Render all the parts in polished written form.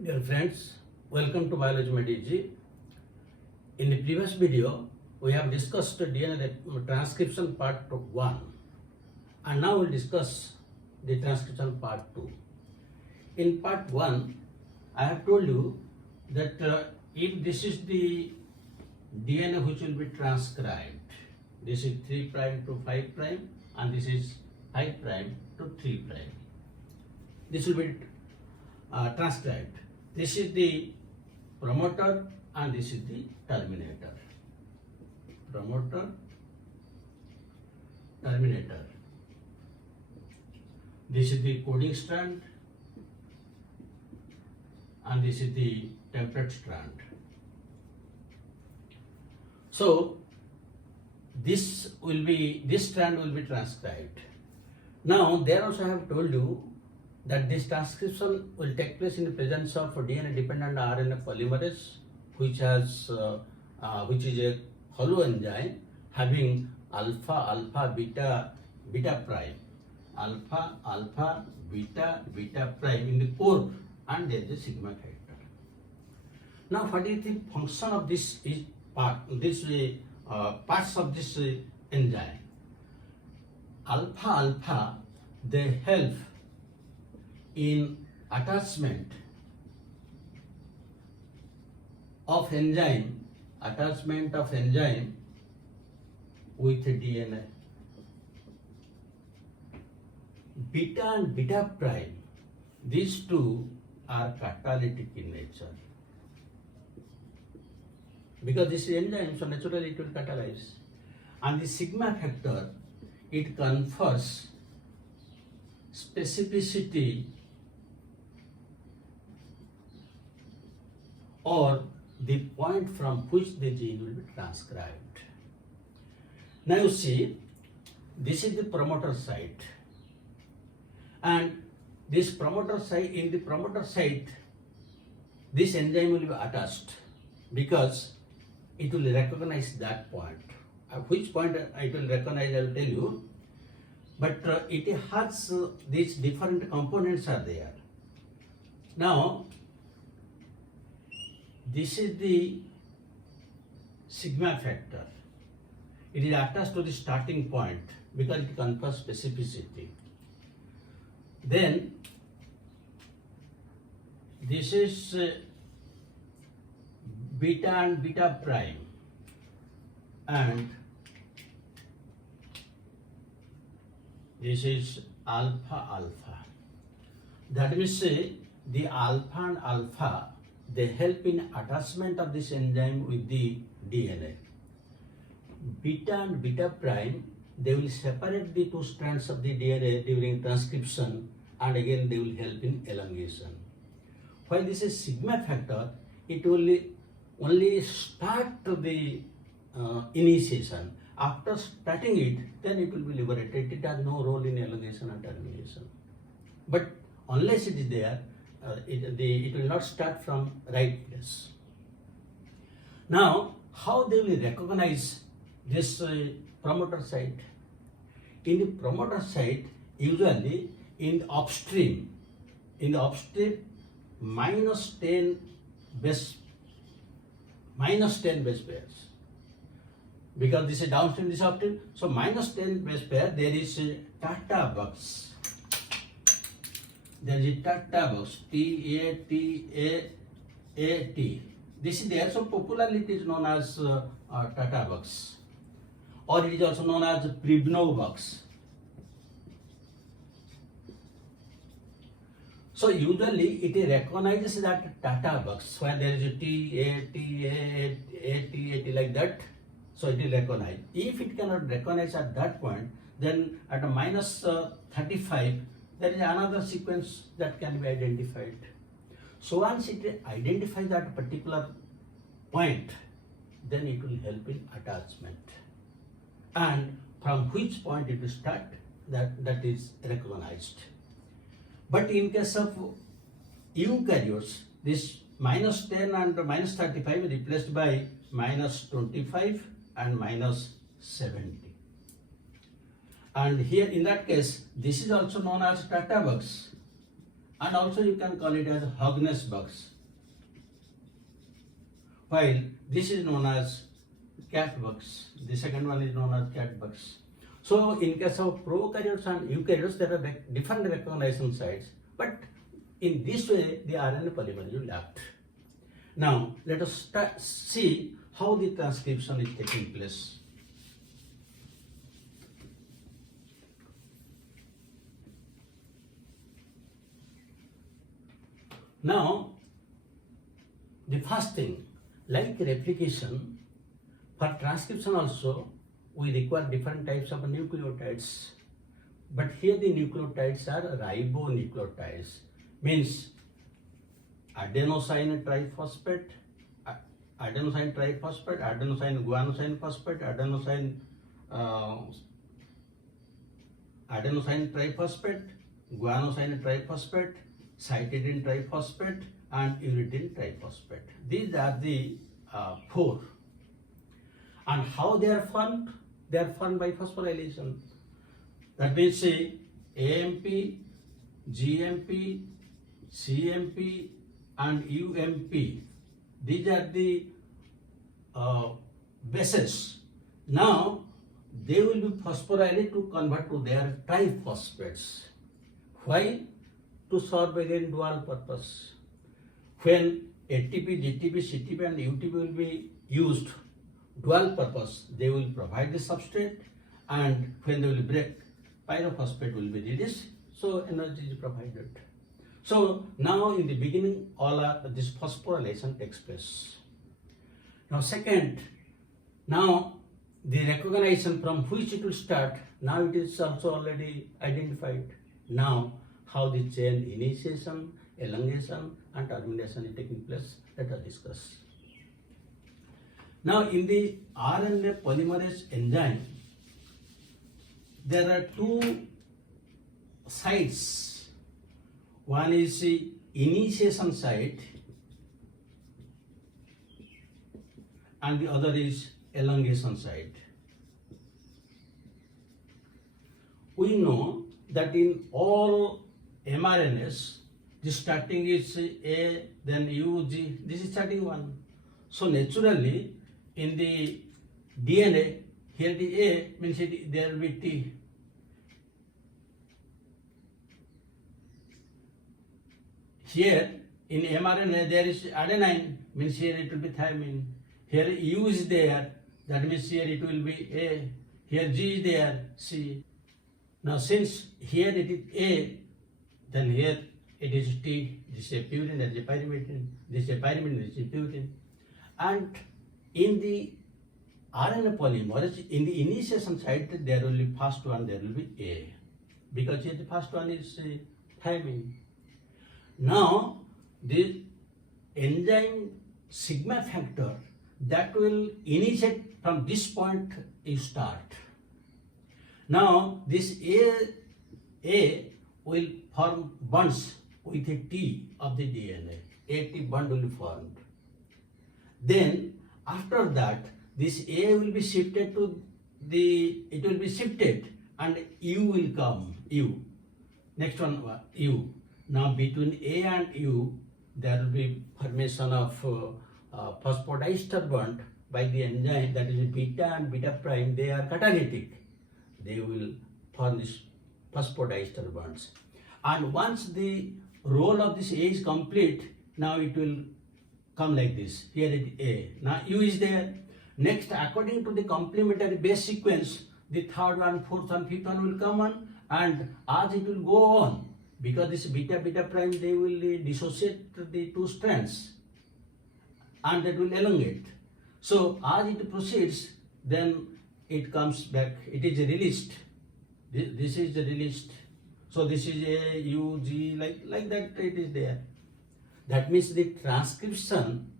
Dear friends, welcome to Biology Med Easy. In the previous video, we have discussed DNA transcription part 1, and now we'll discuss the transcription part 2. In part 1, I have told you that if this is the DNA which will be transcribed, this is 3' to 5' and this is 5' to 3'. This will be transcribed. This is the promoter and this is the terminator. Promoter, terminator. This is the coding strand and this is the template strand. So this strand will be transcribed. Now there also I have told you that this transcription will take place in the presence of DNA dependent RNA polymerase, which is a hollow enzyme having alpha beta prime, alpha beta prime in the core, and there is a sigma factor. Now what is the function of this parts of this enzyme? Alpha they help in attachment of enzyme with DNA. Beta and beta prime, these two are catalytic in nature. Because this is enzyme, so naturally it will catalyze. And the sigma factor, it confers specificity or the point from which the gene will be transcribed. Now you see, this is the promoter site, and this promoter site, in the promoter site, this enzyme will be attached because it will recognize that point. At which point it will recognize, I will tell you. But it has these different components are there. Now, this is the sigma factor. It is attached to the starting point because it confers specificity. Then, this is beta and beta prime, and this is alpha. That means the alpha and alpha, they help in attachment of this enzyme with the DNA. Beta and beta prime, they will separate the two strands of the DNA during transcription, and again they will help in elongation. While this is sigma factor, it will only start the initiation. After starting it, then it will be liberated. It has no role in elongation and termination. But unless it is there, it will not start from right place. Now, how they will recognize this promoter site? In the promoter site, usually in the upstream minus 10 base pairs. Because this is downstream, this is upstream. So minus 10 base pair, there is a TATA box. There is a TATA box, TATA. This is there, so popularly it is known as TATA box. Or it is also known as Pribnow box. So usually it recognizes that TATA box where there is a T like that. So it will recognize. If it cannot recognize at that point, then at a minus 35, there is another sequence that can be identified. So once it identifies that particular point, then it will help in attachment. And from which point it will start, that is recognized. But in case of eukaryotes, this minus 10 and minus 35 is replaced by minus 25 and minus 70. And here in that case, this is also known as TATA box. and also you can call it as Hoghness box. While this is known as cat box, the second one is known as cat box. So in case of prokaryotes and eukaryotes, there are different recognition sites, but in this way the RNA polymerase will act. Now let us see how the transcription is taking place. Now the first thing, like replication, for transcription also we require different types of nucleotides, but here the nucleotides are ribonucleotides, means adenosine triphosphate, adenosine guanosine phosphate, adenosine triphosphate, guanosine triphosphate, cytidine triphosphate, and uridine triphosphate. These are the four. And how they are formed? They are formed by phosphorylation. That means AMP, GMP, CMP, and UMP. These are the bases. Now they will be phosphorylated to convert to their triphosphates. Why? To serve again dual purpose. When ATP, GTP, CTP, and UTP will be used dual purpose, they will provide the substrate, and when they will break, pyrophosphate will be released, so energy is provided. So now in the beginning, this phosphorylation takes place. Now second, now the recognition from which it will start, now it is also already identified. Now how the chain initiation, elongation, and termination is taking place, let us discuss. Now in the RNA polymerase enzyme, there are two sites. One is the initiation site and the other is elongation site. We know that in all mRNAs, the starting is A, then U, G, this is starting one. So naturally, in the DNA, here the A means there will be T. Here in mRNA there is adenine, means here it will be thymine. Here U is there, that means here it will be A. Here G is there, C. Now since here it is A, then here it is T, this is a purine, that is a pyrimidine, this is a pyrimidine, this is a purine. And in the RNA polymerase, in the initiation site, there will be first one, there will be A, because here the first one is thymine. Now the enzyme sigma factor that will initiate from this point you start. Now this A will form bonds with a T of the DNA. A T bond will be formed. Then after that, this A will be shifted to it will be shifted and U will come, U. Next one, U. Now between A and U, there will be formation of phosphodiester bond by the enzyme, that is beta and beta prime, they are catalytic. They will form this phosphodiester bonds. And once the role of this A is complete, now it will come like this. Here it is A. Now U is there. Next, according to the complementary base sequence, the third one, fourth one, fifth one will come on, and as it will go on, because this beta prime, they will dissociate the two strands and that will elongate. So as it proceeds, then it comes back, it is released. This is released. So this is A, U, G, like that it is there. That means the transcription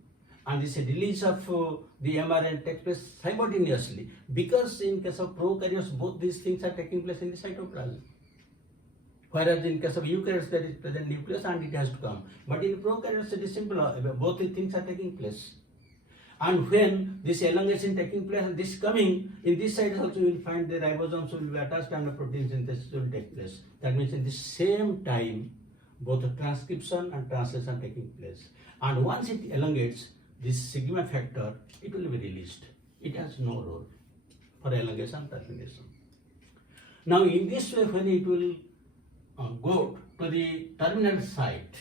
and this release of the mRNA takes place simultaneously, because in case of prokaryotes, both these things are taking place in the cytoplasm. Whereas in case of eukaryotes, there is present nucleus and it has to come. But in prokaryotes, it is simple, both the things are taking place. And when this elongation taking place and this coming, in this side also you will find the ribosomes will be attached and the protein synthesis will take place. That means in the same time, both the transcription and translation taking place. And once it elongates, this sigma factor, it will be released. It has no role for elongation termination. Now in this way, when it will go to the terminal site,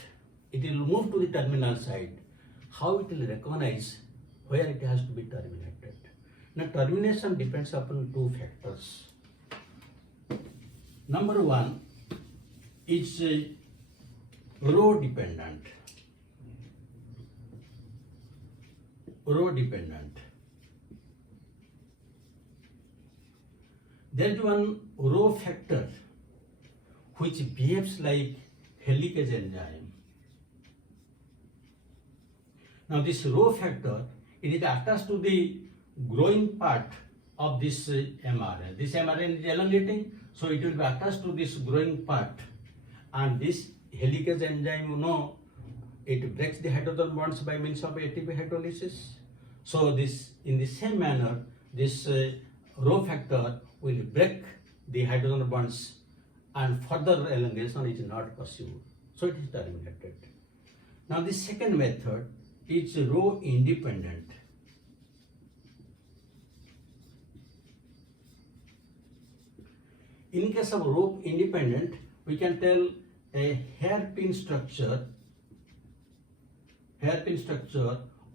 it will move to the terminal site, how it will recognize where it has to be terminated. Now termination depends upon two factors. Number one is row dependent. Row dependent. There is one row factor which behaves like helicase enzyme. Now this row factor, it is attached to the growing part of this mRNA. This mRNA is elongating, so it will be attached to this growing part, and this helicase enzyme, you know, it breaks the hydrogen bonds by means of ATP hydrolysis. So this, in the same manner, this row factor will break the hydrogen bonds and further elongation is not possible. So it is terminated. Now the second method is row independent. In case of row independent, we can tell a hairpin structure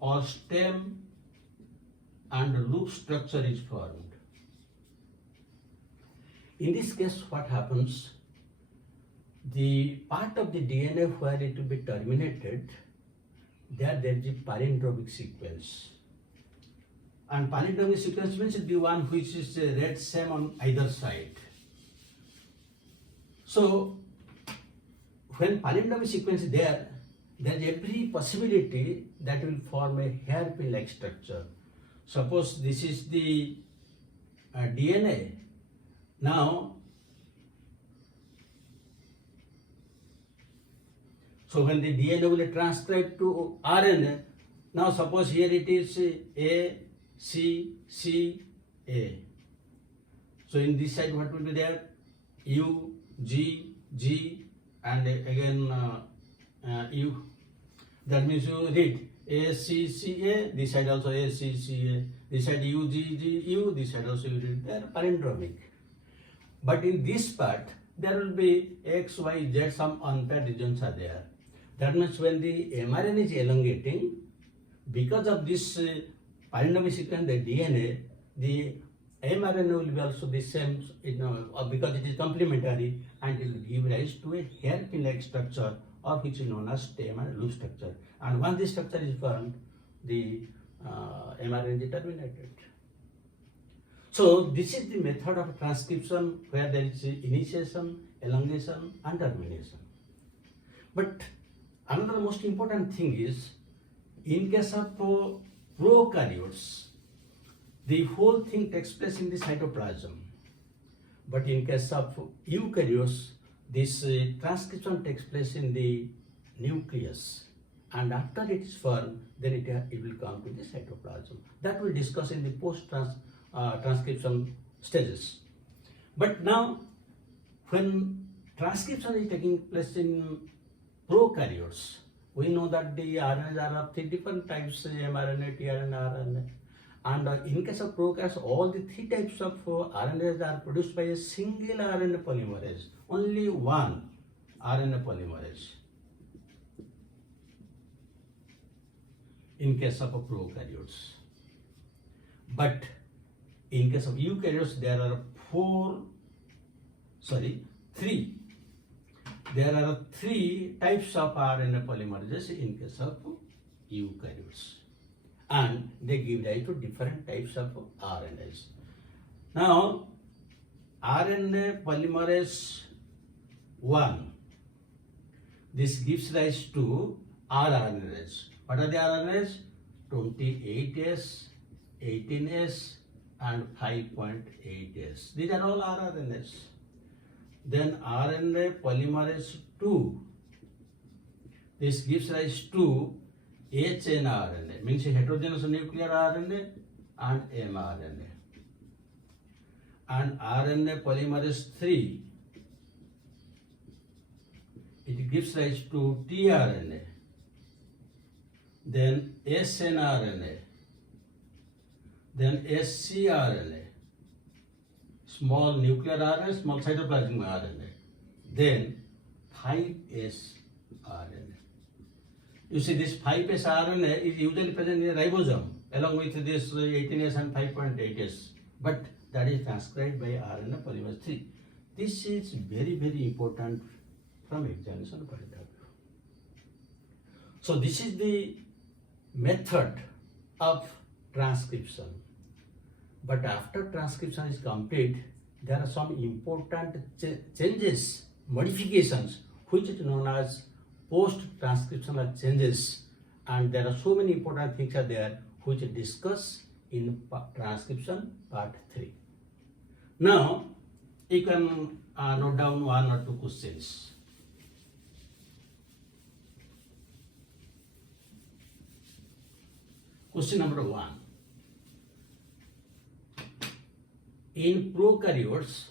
or stem and loop structure is formed. In this case, what happens? The part of the DNA where it will be terminated, there is a palindromic sequence. And palindromic sequence means the one which is red same on either side. So when palindromic sequence is there is every possibility that will form a hairpin-like structure. Suppose this is the DNA. Now, so when the DNA will transcribe to RNA, now suppose here it is A, C, C, A. So in this side what will be there? U, G, G, and again U. That means you read A, C, C, A, this side also A, C, C, A, this side U, G, G, U, this side also you read. They are palindromic. But in this part, there will be X, Y, Z, some unpaired regions are there. That means when the mRNA is elongating, because of this palindromic sequence, the DNA, the mRNA will be also the same, because it is complementary, and it will give rise to a hairpin-like structure, or which is known as stem and loop structure. And once this structure is formed, the mRNA is terminated. So this is the method of transcription where there is initiation, elongation, and termination. But another most important thing is, in case of prokaryotes, the whole thing takes place in the cytoplasm. But in case of eukaryotes, this transcription takes place in the nucleus. And after it is formed, then it will come to the cytoplasm. That we'll discuss in the post-transcription stages. But now, when transcription is taking place in prokaryotes, we know that the RNAs are of three different types, mRNA, tRNA, RNA. And in case of prokaryotes, all the three types of RNAs are produced by a single RNA polymerase, only one RNA polymerase. In case of prokaryotes. But in case of eukaryotes, there are three. There are three types of RNA polymerases in case of eukaryotes. And they give rise to different types of RNAs. Now, RNA polymerase 1, this gives rise to rRNAs. What are the rRNAs? 28S, 18S, and 5.8S. These are all rRNAs. Then RNA polymerase 2, this gives rise to hnRNA, means heterogeneous nuclear RNA and mRNA. And RNA polymerase 3, it gives rise to tRNA, then snRNA, then scRNA, small nuclear RNA, small cytoplasmic RNA, then 5S RNA. You see, this 5S RNA is usually present in the ribosome along with this 18S and 5.8S, but that is transcribed by RNA polymerase 3. This is very, very important from examination point of view. So this is the method of transcription. But after transcription is complete, there are some important changes, modifications, which is known as post-transcriptional changes. And there are so many important things are there which discuss in transcription part 3. Now, you can note down one or two questions. Question number 1. In prokaryotes,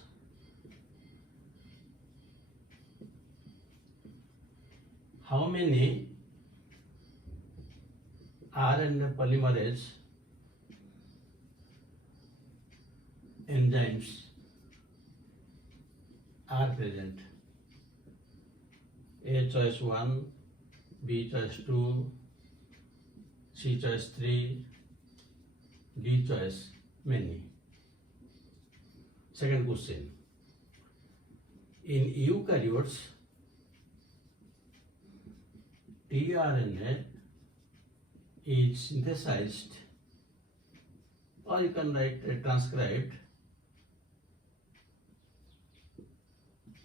how many RNA polymerase enzymes are present? A choice 1, B choice 2, C choice 3, D choice many. Second question. In eukaryotes, tRNA is synthesized, or you can write transcribed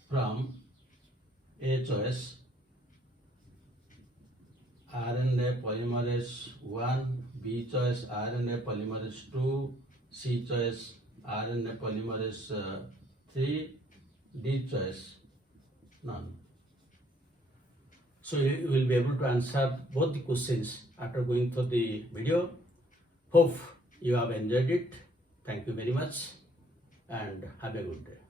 from A choice RNA polymerase 1, B choice RNA polymerase 2, C choice RNA polymerase 3, D choice none. So you will be able to answer both the questions after going through the video. Hope you have enjoyed it. Thank you very much and have a good day.